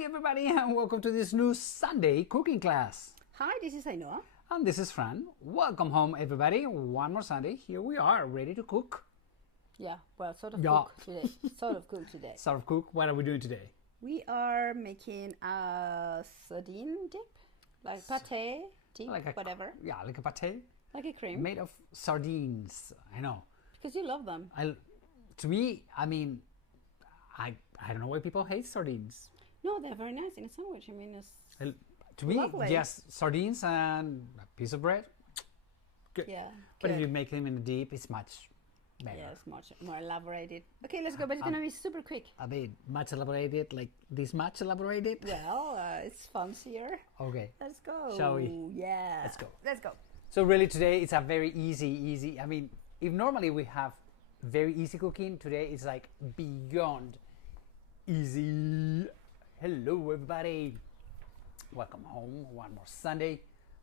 Hi everybody and welcome to this new Sunday cooking class. Hi, this is Ainhoa. And this is Fran. Welcome home everybody. One more Sunday. Here we are ready to cook. Yeah, well, sort of cook today. Sort of cook today. Sort of cook. What are we doing today? We are making a sardine dip, like pate dip, like whatever. Yeah, like a pate. Like a cream. Made of sardines. I know. Because you love them. To me, I mean, I don't know why people hate sardines. No, they're very nice in a sandwich. I mean, it's to me, lovely. yes, sardines and a piece of bread. Good. Yeah. But good. if you make them in the deep, it's much better. Yeah, it's much more elaborated. Okay, let's go. But it's gonna be super quick. A bit much elaborated, like this much elaborated. Well, it's fancier. Okay. Let's go. Shall we? Yeah. Let's go. Let's go. So really today it's a very easy. I mean, if normally we have very easy cooking, today it's like beyond easy. Hello everybody. Welcome home. One more Sunday.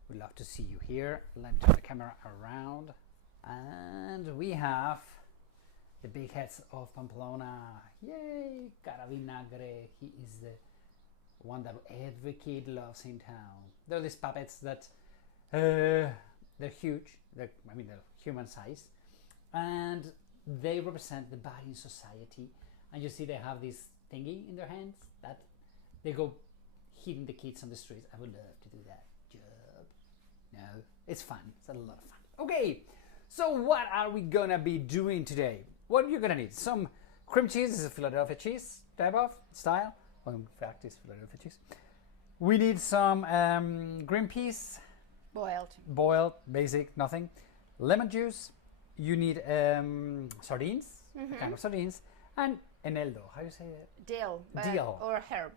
We love to see you here. Let me turn the camera around. And we have the big heads of Pamplona. Yay! Cara Vinagre. He is the one that every kid loves in town. They're these puppets that they're huge. They're human size, and they represent the body in society. And you see they have this thingy in their hands that they go hitting the kids on the streets. I would love to do that job. No, it's fun. It's a lot of fun. Okay, so what are we gonna be doing today? What you're gonna need? Some cream cheese. This is a Philadelphia cheese type of style. Well, in fact, it's Philadelphia cheese. We need some green peas. Boiled, basic, nothing. Lemon juice. You need sardines, kind of sardines, and eneldo. How do you say it? Dill. Dill. Or herb.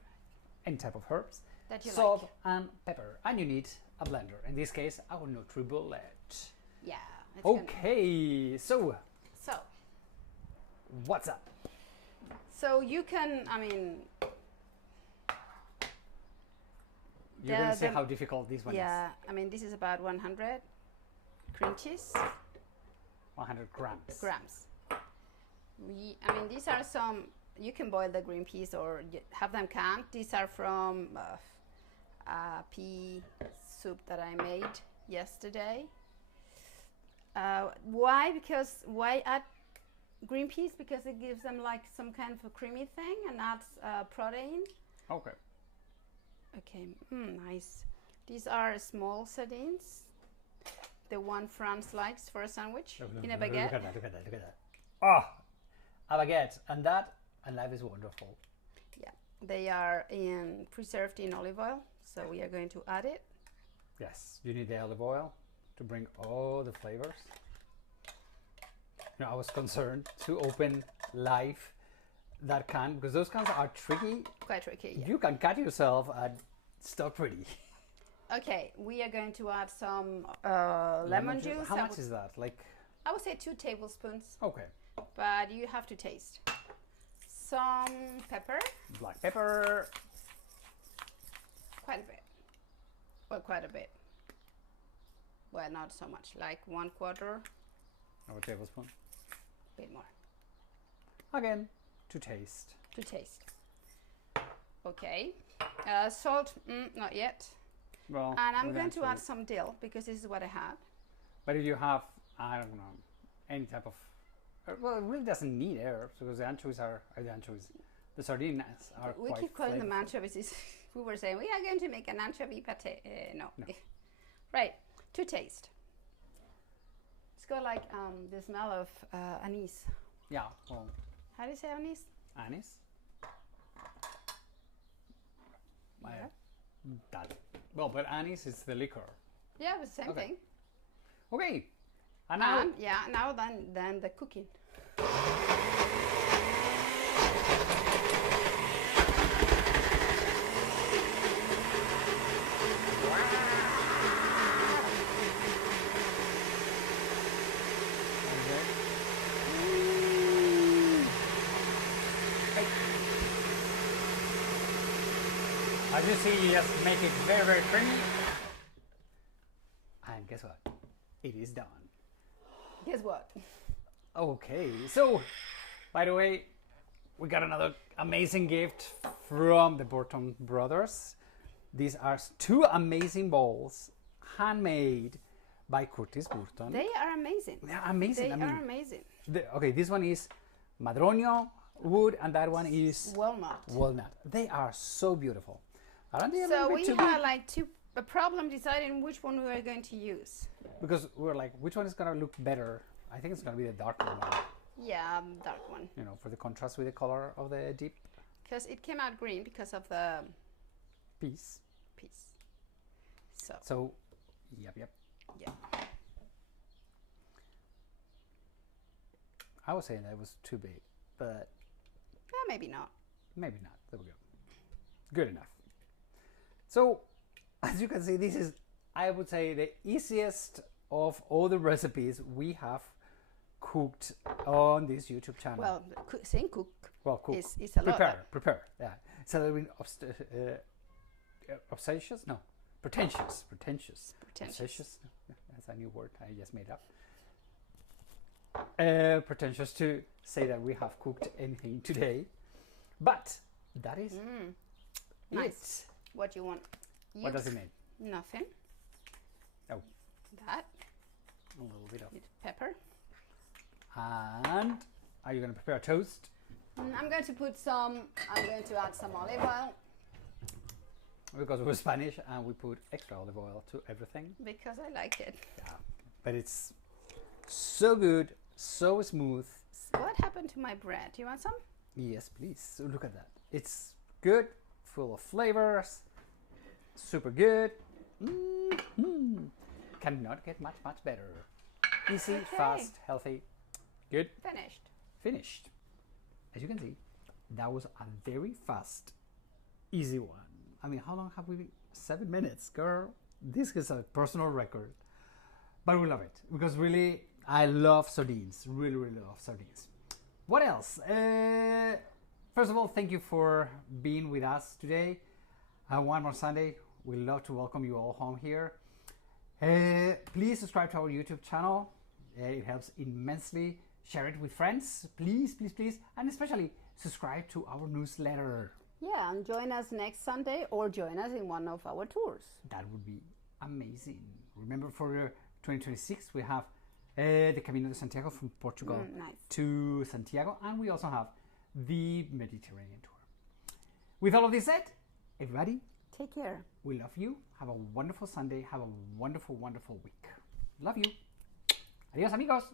Any type of herbs. That you salt like. and pepper. And you need a blender. In this case, our NutriBullet. Yeah. Okay, so what's up? So you can, I mean... You're going to see how difficult this one is. Yeah, I mean, this is about 100 cream cheese. 100 grams. I mean, these are some, you can boil the green peas or have them canned. These are from a pea soup that I made yesterday. Why add green peas? Because it gives them like some kind of a creamy thing and adds protein. Okay. Okay, nice. These are small sardines. The one Franz likes for a sandwich in a baguette. Look at that. Oh, a baguette. And life is wonderful. Yeah, they are preserved in olive oil. So we are going to add it. Yes, you need the olive oil to bring all the flavors. I was concerned to open live that can, because those cans are tricky. Quite tricky, yeah. You can cut yourself and it's not pretty. Okay, we are going to add some lemon juice. How much is that? Like, I would say 2 tablespoons. Okay. But you have to taste. Some pepper. Black pepper. Quite a bit. Well, quite a bit. Well, not so much. Like 1/4. Of a tablespoon. A bit more. Again, to taste. Okay. Salt, not yet. Well, and I'm going to add some dill because this is what I had. But if you have, I don't know, any type of, well, it really doesn't need herbs because the anchovies the sardines are we quite keep calling them flavorful. anchovies. We were saying we are going to make an anchovy pate. No. Right, to taste. It's got like the smell of anise. Yeah, well. How do you say anise? Anise? Yeah. Well, but anise is the liquor. Yeah, the same thing. Okay. And now? Now then the cooking. As you see, you just make it very, very creamy. And guess what? It is done. Guess what? Okay, so, by the way, we got another amazing gift from the Burton brothers. These are 2 amazing bowls, handmade by Curtis Burton. They are amazing. They are amazing. They are amazing. Okay, this one is madroño wood, and that one is Walnut. walnut. They are so beautiful. Aren't they a So little bit we too had big? like a problem deciding which one we were going to use. Because we're like, which one is gonna look better? I think it's gonna be the darker one. Yeah, dark one. You know, for the contrast with the color of the dip Because it came out green because of the piece. piece. So, So, yep. yeah. I was saying that it was too big, but Maybe not. maybe not. There we go. Good enough. So, as you can see, this is, I would say, the easiest of all the recipes we have cooked on this YouTube channel. Well, saying cook Well, cook. is a lot. Prepare. Yeah, it's a little bit obsessious. No, pretentious. Obsessious. That's a new word I just made up. Pretentious to say that we have cooked anything today, but that is Nice. What do you want? What does it mean? Nothing. Oh, That. a little bit of. Need pepper. And are you going to prepare a toast? I'm going to add some olive oil. Because we're Spanish and we put extra olive oil to everything. Because I like it. Yeah, but it's so good, so smooth. What happened to my bread? Do you want some? Yes, please. So look at that. It's good, full of flavors, super good. Cannot get much better. Easy, Okay. fast, healthy, good, Finished. As you can see, that was a very fast, easy one. I mean, how long have we been? 7 minutes, girl. This is a personal record. But we love it because really, I love sardines. Really love sardines. What else? First of all, thank you for being with us today. One more Sunday. We love to welcome you all home here. Please subscribe to our YouTube channel. It helps immensely. Share it with friends, please, and especially subscribe to our newsletter. Yeah, and join us next Sunday or join us in one of our tours. That would be amazing. Remember, for 2026, we have the Camino de Santiago from Portugal to Santiago, and we also have the Mediterranean tour. With all of this said, everybody, take care. We love you. Have a wonderful Sunday. Have a wonderful week. Love you. Adiós, amigos.